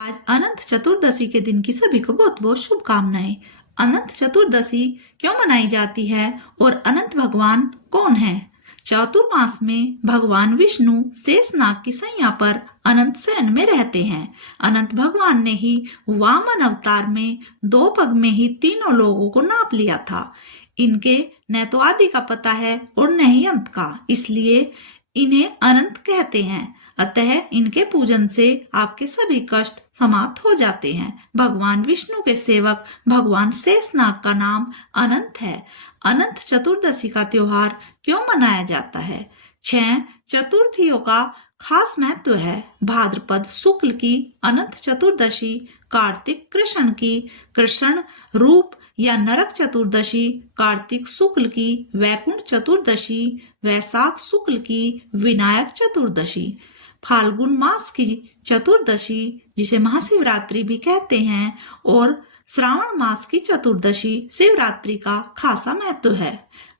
आज अनंत चतुर्दशी के दिन की सभी को बहुत बहुत शुभकामनाएं। अनंत चतुर्दशी क्यों मनाई जाती है और अनंत भगवान कौन है? चातुर्मास में भगवान विष्णु शेषनाग की सैया पर अनंत शयन में रहते हैं। अनंत भगवान ने ही वामन अवतार में 2 पग में ही तीनों लोगों को नाप लिया था। इनके न तो आदि का पता है और न ही अंत का, इसलिए इन्हें अनंत कहते हैं। अतः इनके पूजन से आपके सभी कष्ट समाप्त हो जाते हैं। भगवान विष्णु के सेवक भगवान शेषनाग का नाम अनंत है। अनंत चतुर्दशी का त्योहार क्यों मनाया जाता है? 6 चतुर्थियों का खास महत्व है। भाद्रपद शुक्ल की अनंत चतुर्दशी, कार्तिक कृष्ण की कृष्ण रूप या नरक चतुर्दशी, कार्तिक शुक्ल की वैकुंठ चतुर्दशी, वैशाख शुक्ल की विनायक चतुर्दशी, फाल्गुन मास की चतुर्दशी जिसे महाशिवरात्रि भी कहते हैं, और श्रावण मास की चतुर्दशी शिवरात्रि का खासा महत्व है।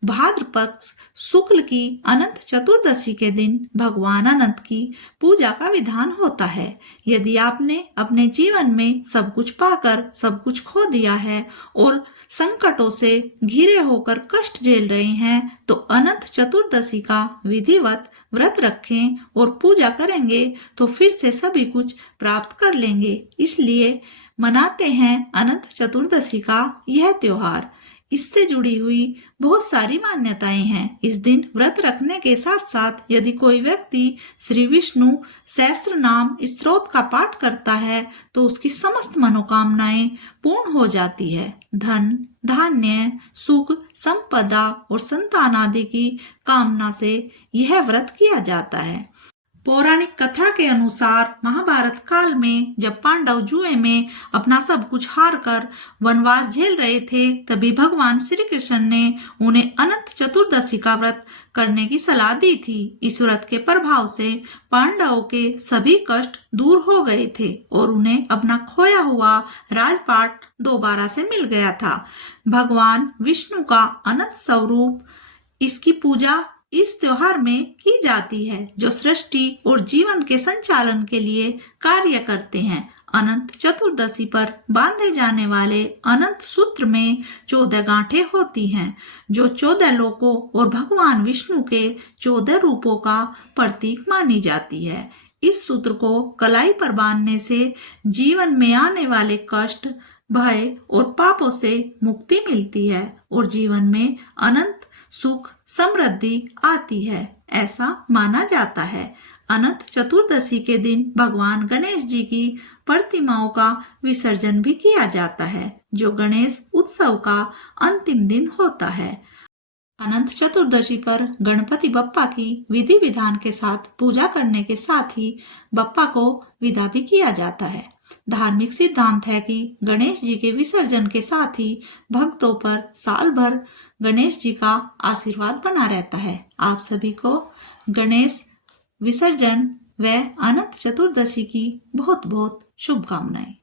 भाद्रपद शुक्ल की अनंत चतुर्दशी के दिन भगवान अनंत की पूजा का विधान होता है। यदि आपने अपने जीवन में सब कुछ पाकर सब कुछ खो दिया है और संकटों से घिरे होकर कष्ट झेल रहे हैं, तो अनंत चतुर्दशी का विधिवत व्रत रखें और पूजा करेंगे तो फिर से सभी कुछ प्राप्त कर लेंगे। इसलिए मनाते हैं अनंत चतुर्दशी का यह त्योहार। इससे जुड़ी हुई बहुत सारी मान्यताएं हैं। इस दिन व्रत रखने के साथ साथ यदि कोई व्यक्ति श्री विष्णु सहस्त्र नाम स्तोत्र का पाठ करता है तो उसकी समस्त मनोकामनाएं पूर्ण हो जाती है। धन धान्य सुख संपदा और संतान आदि की कामना से यह व्रत किया जाता है। पौराणिक कथा के अनुसार महाभारत काल में जब पांडव जुए में अपना सब कुछ हार कर वनवास झेल रहे थे, तभी भगवान श्री कृष्ण ने उन्हें अनंत चतुर्दशी का व्रत करने की सलाह दी थी। इस व्रत के प्रभाव से पांडवों के सभी कष्ट दूर हो गए थे और उन्हें अपना खोया हुआ राजपाट दोबारा से मिल गया था। भगवान विष्णु का अनंत स्वरूप इसकी पूजा इस त्योहार में की जाती है, जो सृष्टि और जीवन के संचालन के लिए कार्य करते हैं। अनंत चतुर्दशी पर बांधे जाने वाले अनंत सूत्र में 14 गांठें होती हैं, जो 14 लोकों और भगवान विष्णु के 14 रूपों का प्रतीक मानी जाती है। इस सूत्र को कलाई पर बांधने से जीवन में आने वाले कष्ट, भय और पापों से मुक्ति मिलती है और जीवन में अनंत सुख समृद्धि आती है, ऐसा माना जाता है। अनंत चतुर्दशी के दिन भगवान गणेश जी की प्रतिमाओं का विसर्जन भी किया जाता है, जो गणेश उत्सव का अंतिम दिन होता है। अनंत चतुर्दशी पर गणपति बप्पा की विधि विधान के साथ पूजा करने के साथ ही बप्पा को विदा भी किया जाता है। धार्मिक सिद्धांत है कि गणेश जी के विसर्जन के साथ ही भक्तों पर साल भर गणेश जी का आशीर्वाद बना रहता है। आप सभी को गणेश विसर्जन व अनंत चतुर्दशी की बहुत बहुत शुभकामनाएं।